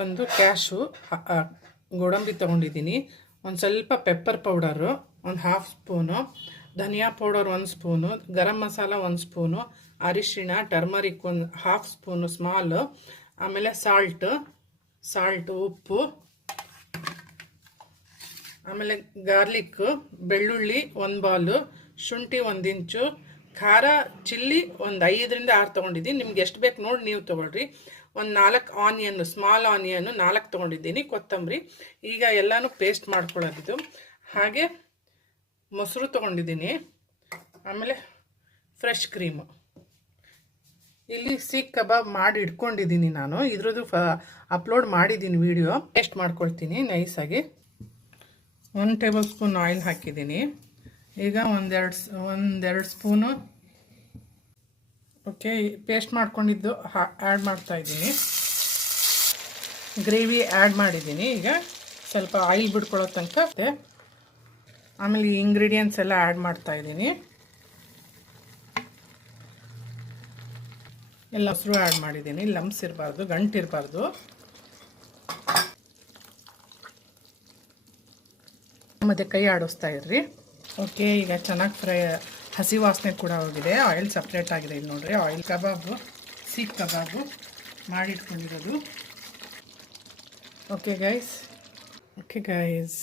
ಬಂದು ಕ್ಯಾಶು, ಗೋಡಂಬಿ ತೊಗೊಂಡಿದ್ದೀನಿ, ಒಂದು ಸ್ವಲ್ಪ ಪೆಪ್ಪರ್ ಪೌಡರು ಒಂದು 1/2 ಸ್ಪೂನು, ಧನಿಯಾ powder 1 spoon, garam masala 1 spoon, ಅರಿಶಿಣ ಟರ್ಮರಿಕ್ ಒಂದು 1/2 ಸ್ಪೂನು ಸ್ಮಾಲು, ಆಮೇಲೆ ಸಾಲ್ಟು ಉಪ್ಪು, ಆಮೇಲೆ ಗಾರ್ಲಿಕ್ ಬೆಳ್ಳುಳ್ಳಿ 1 ಬಾಲು, ಶುಂಠಿ 1 ಇಂಚು, ಖಾರ ಚಿಲ್ಲಿ ಒಂದು 5ರಿಂದ 6 ತೊಗೊಂಡಿದ್ದೀನಿ. ನಿಮ್ಗೆ ಎಷ್ಟು ಬೇಕು ನೋಡಿ ನೀವು ತೊಗೊಳ್ರಿ. ಒಂದು 4 ಆನಿಯನ್ನು, ಸ್ಮಾಲ್ ಆನಿಯನ್ನು 4 ತೊಗೊಂಡಿದ್ದೀನಿ, ಕೊತ್ತಂಬರಿ. ಈಗ ಎಲ್ಲನೂ ಪೇಸ್ಟ್ ಮಾಡ್ಕೊಳ್ಳೋದಿದು. ಹಾಗೆ ಮೊಸರು ತೊಗೊಂಡಿದ್ದೀನಿ, ಆಮೇಲೆ ಫ್ರೆಶ್ ಕ್ರೀಮು. ಇಲ್ಲಿ ಸೀಖ್ ಕಬಾಬ್ ಮಾಡಿ ಇಟ್ಕೊಂಡಿದ್ದೀನಿ ನಾನು, ಇದ್ರದ್ದು ಅಪ್ಲೋಡ್ ಮಾಡಿದ್ದೀನಿ ವಿಡಿಯೋ. ಪೇಸ್ಟ್ ಮಾಡ್ಕೊಳ್ತೀನಿ ನೈಸಾಗಿ. 1 ಟೇಬಲ್ ಸ್ಪೂನ್ ಆಯಿಲ್ ಹಾಕಿದ್ದೀನಿ. ಈಗ ಒಂದೆರಡು ಸ್ಪೂನು ಓಕೆ ಪೇಸ್ಟ್ ಮಾಡ್ಕೊಂಡಿದ್ದು ಆ್ಯಡ್ ಮಾಡ್ತಾಯಿದ್ದೀನಿ. ಗ್ರೇವಿ ಆ್ಯಡ್ ಮಾಡಿದ್ದೀನಿ. ಈಗ ಸ್ವಲ್ಪ ಆಯಿಲ್ ಬಿಡ್ಕೊಳ್ಳೋ ತನಕ. ಆಮೇಲೆ ಈ ಇಂಗ್ರೀಡಿಯೆಂಟ್ಸ್ ಎಲ್ಲ ಆ್ಯಡ್ ಮಾಡ್ತಾಯಿದ್ದೀನಿ. ಎಲ್ಲ ಮೊಸರು ಆ್ಯಡ್ ಮಾಡಿದ್ದೀನಿ. ಲಂಪ್ಸ್ ಇರಬಾರ್ದು, ಗಂಟಿರಬಾರ್ದು. ಮತ್ತು ಕೈ ಆಡಿಸ್ತಾ ಇರ್ರಿ. ಓಕೆ, ಈಗ ಚೆನ್ನಾಗಿ ಹಸಿ ವಾಸನೆ ಕೂಡ ಹೋಗಿದೆ. ಆಯಿಲ್ ಸಪ್ರೇಟ್ ಆಗಿದೆ. ಇಲ್ಲಿ ನೋಡ್ರಿ, ಆಯಿಲ್ ಕಬಾಬು, ಸೀಖ್ ಕಬಾಬು ಮಾಡಿಟ್ಕೊಂಡಿರೋದು. Okay guys